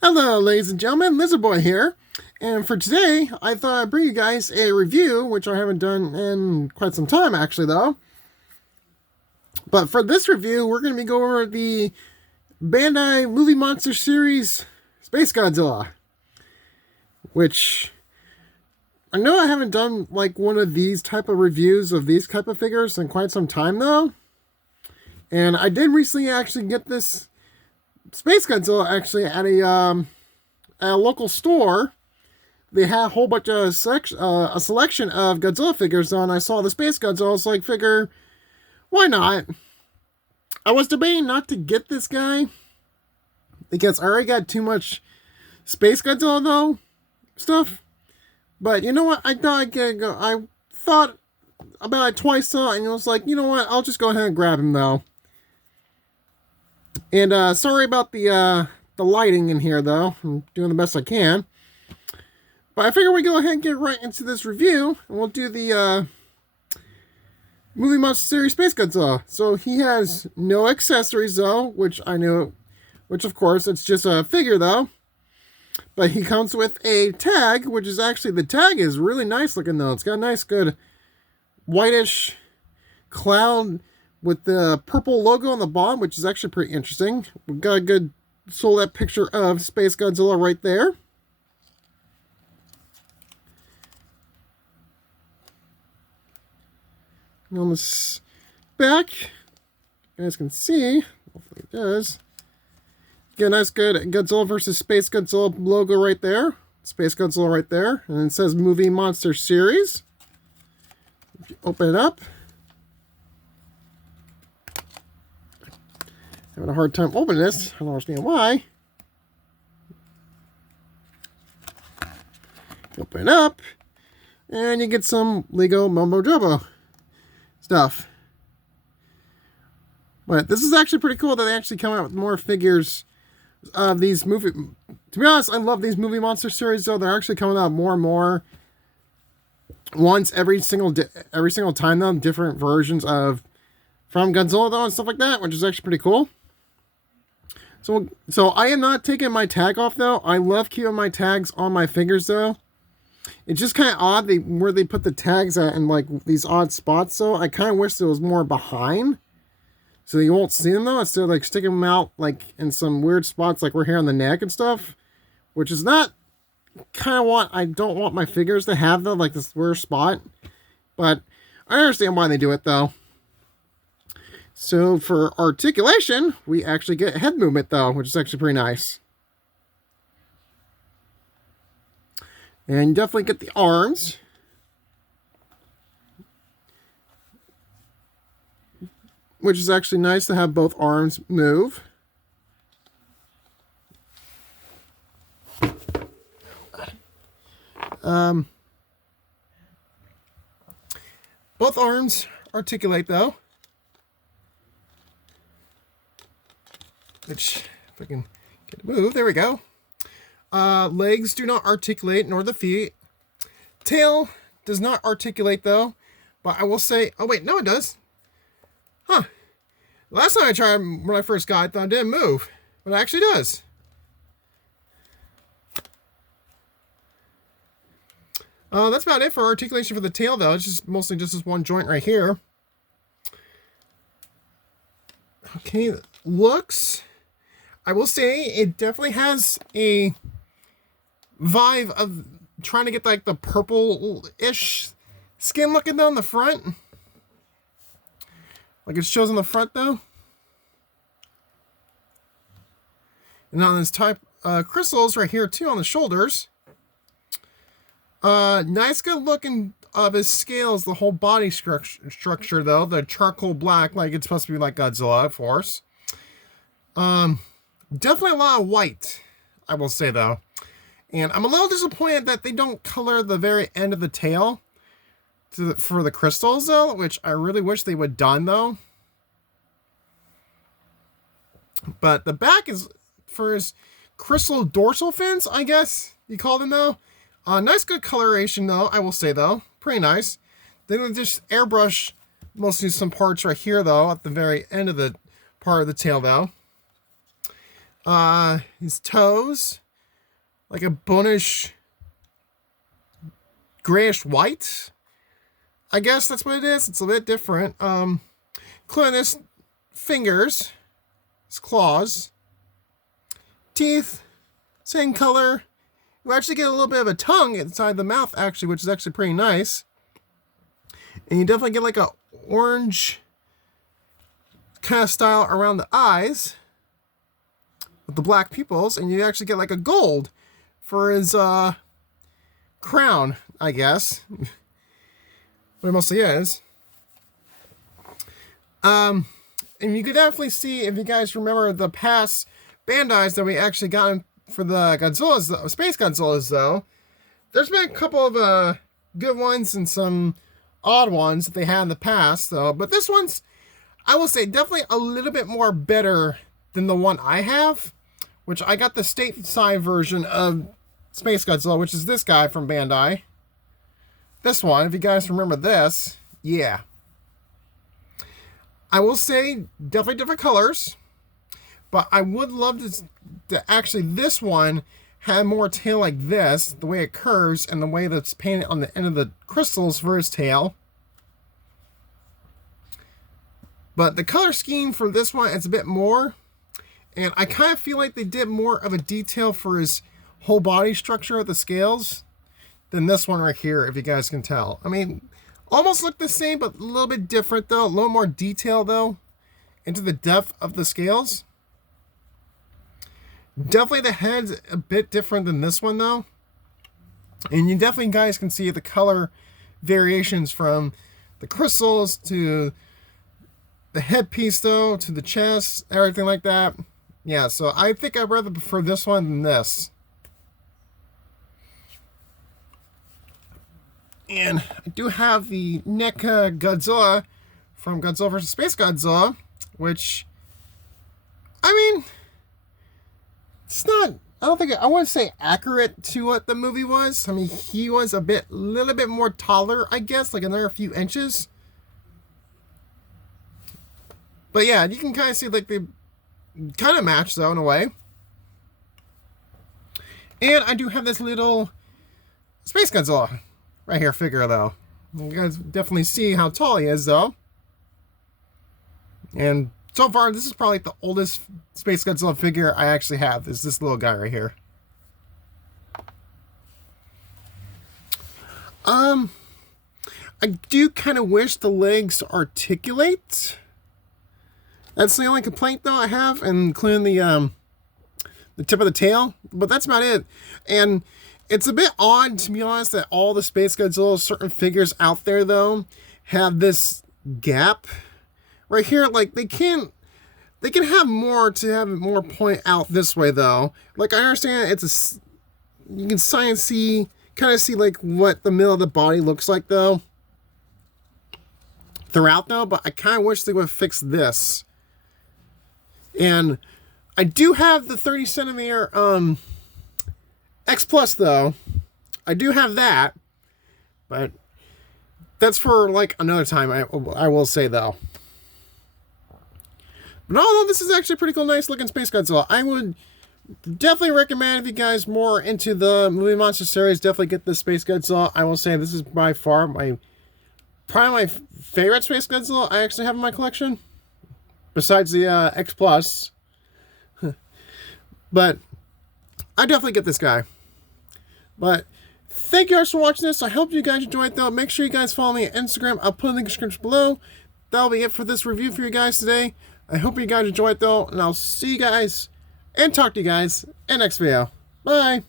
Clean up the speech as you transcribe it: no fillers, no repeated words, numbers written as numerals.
Hello, ladies and gentlemen, LIZARDBOY here. And for today, I thought I'd bring you guys a review, which I haven't done in quite some time, actually, though. But for this review, we're going to be going over the Bandai Movie Monster Series Space Godzilla, which I know I haven't done like one of these type of reviews of these type of figures in quite some time, though. And I did recently actually get this Space Godzilla actually at a local store. They had a whole bunch of a selection of Godzilla figures on. I saw the Space Godzilla. I was like, figure, why not? I was debating not to get this guy because I already got too much Space Godzilla though stuff. But you know what? I thought I'd go. I thought about it twice though, and I was like, you know what? I'll just go ahead and grab him though. And sorry about the lighting in here though. I'm doing the best I can. But I figure we go ahead and get right into this review, and we'll do the Movie Monster Series Space Godzilla. So he has no accessories though, which I knew, which of course it's just a figure though. But he comes with a tag, which is actually, the tag is really nice looking though. It's got a nice, good whitish cloud with the purple logo on the bottom, which is actually pretty interesting. We've got a good silhouette picture of Space Godzilla right there. And on the back, you guys can see, hopefully it does, get a nice good Godzilla versus Space Godzilla logo right there. Space Godzilla right there. And it says Movie Monster Series. If you open it up, having a hard time opening this. I don't understand why. Open it up, and you get some Lego Mumbo Jumbo stuff. But this is actually pretty cool that they actually come out with more figures of these movie. To be honest, I love these Movie Monster series though. They're actually coming out more and more once every single time though, different versions of from Godzilla though and stuff like that, which is actually pretty cool. So I am not taking my tag off though. I love keeping my tags on my figures though. It's just kind of odd where they put the tags at in like these odd spots though. I kind of wish there was more behind, so you won't see them though. Instead of like sticking them out like in some weird spots like we're here on the neck and stuff, which is not kind of what I don't want my figures to have though, like this weird spot. But I understand why they do it though. So for articulation, we actually get head movement though, which is actually pretty nice. And you definitely get the arms. Which is actually nice to have both arms move. Both arms articulate though. Which, if I can get it to move, there we go. Legs do not articulate, nor the feet. Tail does not articulate though, but I will say, oh wait, no it does. Huh. Last time I tried, when I first got it, I thought it didn't move, but it actually does. That's about it for articulation for the tail though. It's just mostly just this one joint right here. Okay, looks, I will say it definitely has a vibe of trying to get like the purple-ish skin looking down the front. Like it shows on the front though. And on this type crystals right here too on the shoulders. Nice good looking of his scales, the whole body structure though, the charcoal black, like it's supposed to be like Godzilla, of course. Definitely a lot of white, I will say though. And I'm a little disappointed that they don't color the very end of the tail for the crystals though, which I really wish they would done though. But the back is for his crystal dorsal fins, I guess you call them though. Nice good coloration though, I will say though. Pretty nice. Then they just airbrush mostly some parts right here though, at the very end of the part of the tail though. His toes like a bonish grayish white. I guess that's what it is. It's a bit different. Including his fingers, his claws, teeth, same color. You actually get a little bit of a tongue inside the mouth, actually, which is actually pretty nice. And you definitely get like a orange kind of style around the eyes with the black pupils, and you actually get like a gold for his crown, I guess. What it mostly is. And you could definitely see, if you guys remember the past Bandais that we actually got for the Godzillas, Space Godzillas, though, there's been a couple of good ones and some odd ones that they had in the past, though. But this one's, I will say, definitely a little bit more better than the one I have, which I got the stateside version of Space Godzilla, which is this guy from Bandai. This one, if you guys remember this, yeah. I will say, definitely different colors, but I would love to actually, this one had more tail like this, the way it curves, and the way that's painted on the end of the crystals for his tail. But the color scheme for this one is a bit more, and I kind of feel like they did more of a detail for his whole body structure of the scales than this one right here, if you guys can tell. I mean, almost look the same, but a little bit different, though. A little more detail, though, into the depth of the scales. Definitely the head's a bit different than this one, though. And you definitely, guys, can see the color variations from the crystals to the headpiece, though, to the chest, everything like that. Yeah, so I think I'd rather prefer this one than this. And I do have the NECA Godzilla from Godzilla vs. Space Godzilla, which, I mean, it's not, I don't think, I want to say accurate to what the movie was. I mean, he was little bit more taller, I guess, like another few inches. But yeah, you can kind of see, like, they kind of match, though, in a way. And I do have this little Space Godzilla right here figure, though. You guys definitely see how tall he is, though. And so far, this is probably the oldest Space Godzilla figure I actually have, is this little guy right here. I do kind of wish the legs articulate. That's the only complaint, though, I have, including the tip of the tail. But that's about it. And it's a bit odd, to be honest, that all the Space Godzilla certain figures out there, though, have this gap right here. Like, they can have more to have it more point out this way, though. Like, I understand it's you can kind of see like what the middle of the body looks like, though, throughout, though. But I kind of wish they would have fixed this. And I do have the 30 centimeter X Plus, though. I do have that, but that's for like another time, I will say, though. But although this is actually a pretty cool, nice looking Space Godzilla, I would definitely recommend, if you guys more into the movie monster series, definitely get this Space Godzilla. I will say this is by far probably my favorite Space Godzilla I actually have in my collection, besides the X Plus. But I definitely get this guy. But thank you guys for watching this. I hope you guys enjoyed, though. Make sure you guys follow me on Instagram. I'll put in the description below. That'll be it for this review for you guys today. I hope you guys enjoyed, though. And I'll see you guys and talk to you guys in the next video. Bye.